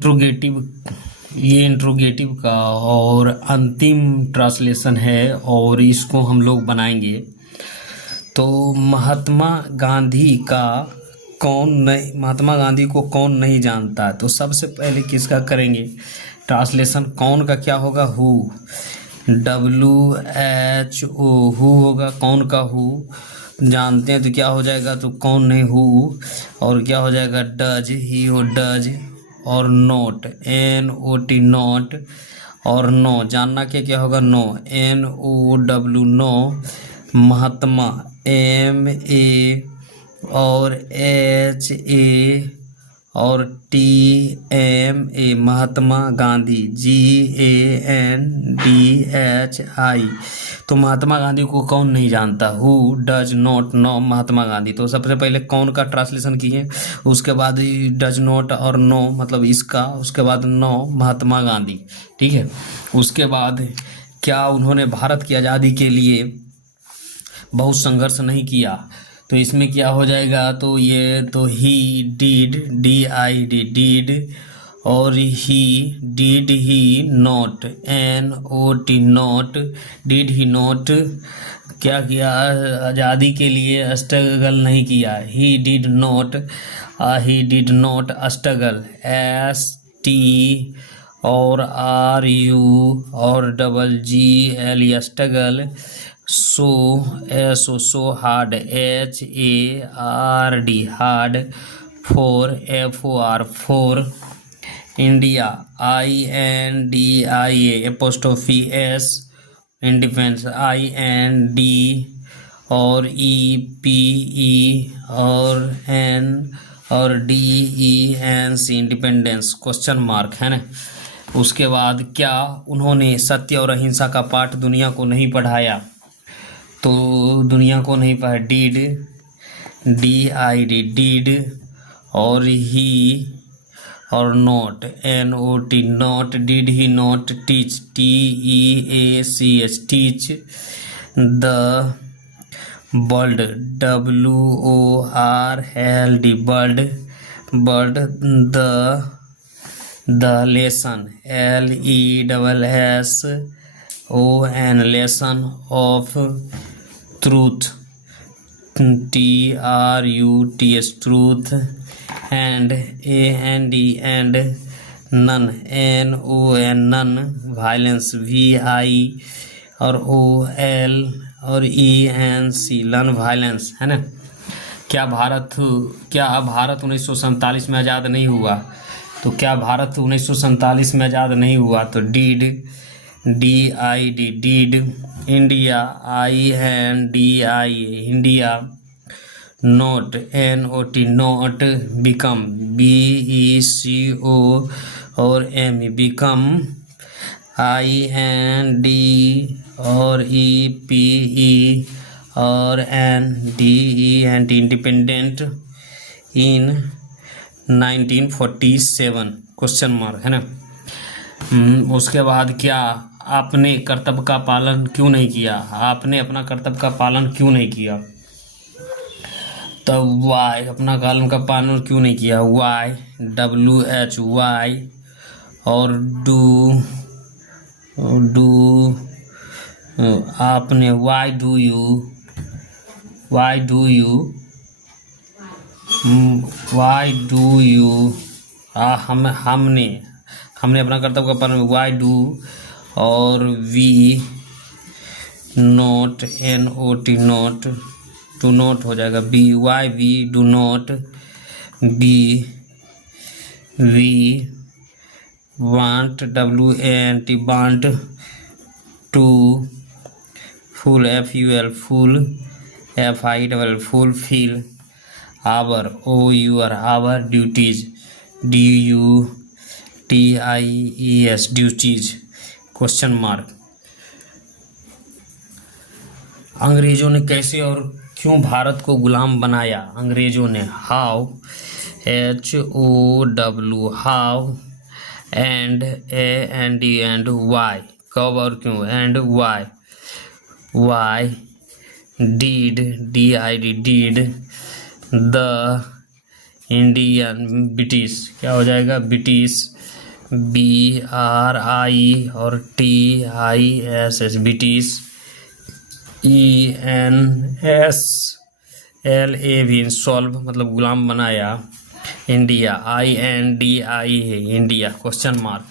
Interrogative ये interrogative का और अंतिम ट्रांसलेशन है और इसको हम लोग बनाएंगे। तो महात्मा गांधी को कौन नहीं जानता है। तो सबसे पहले किसका करेंगे ट्रांसलेशन, कौन का क्या होगा, हु, WHO, हु होगा, कौन का हु जानते हैं तो क्या हो जाएगा, तो कौन नहीं हु, और क्या हो जाएगा डज, ही हो डज, और नोट NOT नोट, और नो जानना क्या होगा नो NOW नो, महात्मा MA और HA और TMA, महात्मा गांधी GANDHI। तो महात्मा गांधी को कौन नहीं जानता, who does not know Mahatma Gandhi. तो सबसे पहले कौन का ट्रांसलेशन किए, उसके बाद डज नॉट और नो मतलब इसका, उसके बाद नो महात्मा गांधी, ठीक है। उसके बाद क्या उन्होंने भारत की आज़ादी के लिए बहुत संघर्ष नहीं किया, तो इसमें क्या हो जाएगा, तो ये तो ही डिड DID, और he not NOT not, did he not क्या किया, आज़ादी के लिए स्ट्रगल नहीं किया, he did not struggle, ST और RU और GGL struggle, so hard HARD hard, FOR India INDIA apostrophe S independence IND, और EPE और N और DENC इंडिपेंडेंस क्वेश्चन मार्क है ना। उसके बाद क्या उन्होंने सत्य और अहिंसा का पाठ दुनिया को नहीं पढ़ाया, तो दुनिया को नहीं पढ़ा, DID और ही और not NOT not, did he not teach TEACH teach the world WORLD world the lesson LESSON lesson of truth TRUTH truth, and AND non NON violence VI और OL और ENC लन violence है ना। क्या भारत 1947 में आज़ाद नहीं हुआ, तो क्या भारत 1947 में आज़ाद नहीं हुआ, तो DID India INDIA India, note NOT note, become BECO और ME बिकम, IND और EPE और NDE independent in 1947 question mark है ना। उसके बाद क्या आपने कर्तव्य का पालन क्यों नहीं किया, आपने अपना कर्तव्य का पालन क्यों नहीं किया, तो वाई अपना कानून का पालन क्यों नहीं किया, WHY और डू आपने वाई डू यू हमने अपना कर्तव्य का पालन, वाई डू और we not NOT not, to not हो जाएगा BY we do not, we want WANT want, to full FUL full, FIL fulfil, our OUR our, duties DUTIES duties question mark. अंग्रेजों ने कैसे और क्यों भारत को गुलाम बनाया, अंग्रेजों ने, how HOW how, and AND and why कब और क्यों, and why did DID the Indian British क्या हो जाएगा, ब्रिटिश BRI और TISS ब्रिटिश, ENSLA सॉल्व मतलब गुलाम बनाया, इंडिया INDI है इंडिया क्वेश्चन मार्क।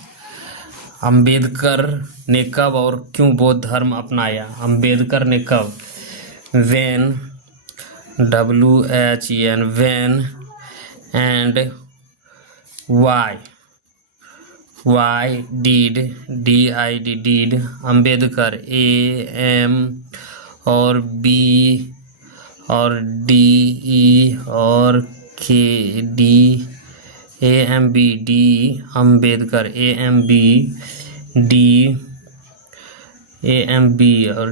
अंबेडकर ने कब और क्यों बौद्ध धर्म अपनाया? अंबेडकर ने कब? When WHEN when and why did did Ambedkar AM और B और DE और KD AMBD अंबेडकर AMB और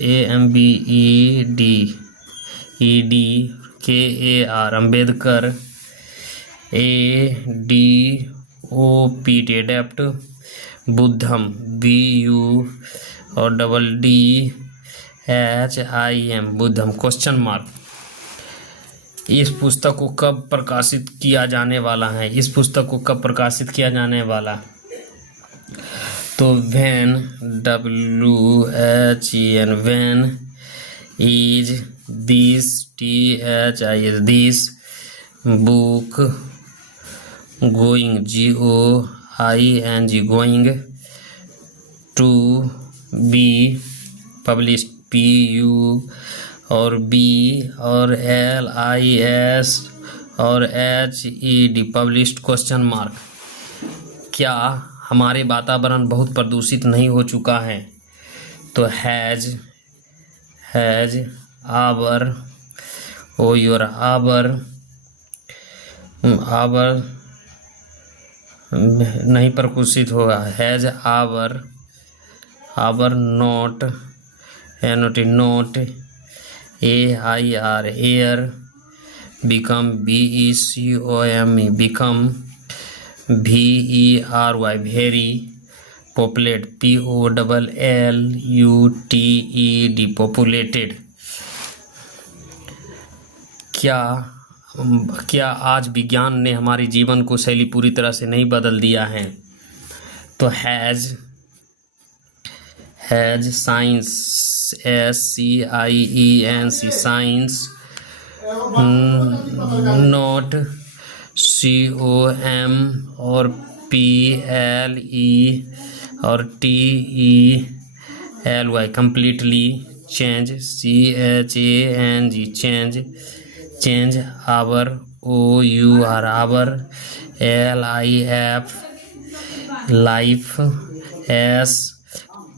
AMBED KAR Ambedkar ADOPT adopt Buddhism BU और DDHIM बुद्धम क्वेश्चन मार्क। इस पुस्तक को कब प्रकाशित किया जाने वाला है? इस पुस्तक को कब प्रकाशित किया जाने वाला? तो when WHEN when is this THIS this book going GOING going to be published PU और B और LIS और HED पब्लिश्ड क्वेश्चन मार्क। क्या हमारे वातावरण बहुत प्रदूषित नहीं हो चुका है? तो हैज आवर नहीं प्रदूषित होगा। Has our not AIR air become BECOME become VERY very populate POLLUTED populated। क्या आज विज्ञान ने हमारी जीवन को शैली पूरी तरह से नहीं बदल दिया है? तो has science SCIENC science not COM और PLE और TELY completely change CHANG change our OUR our life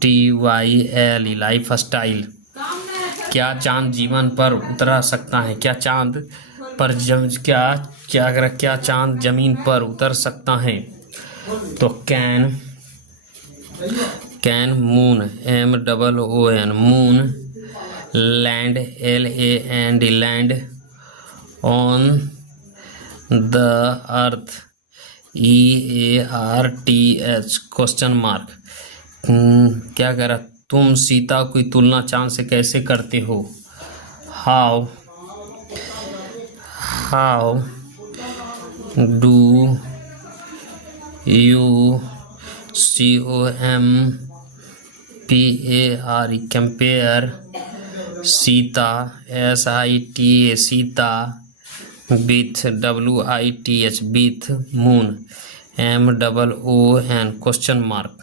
STYLE life style. क्या चांद जीवन पर उतर सकता है? क्या चांद जमीन पर उतर सकता है? तो can moon MOON moon land LAND land on the earth EARTH question mark. क्या कह रहा? तुम सीता की तुलना चांद से कैसे करते हो? How do you COMPARE compare Sita SITA Sita with WITH with moon MOON question mark.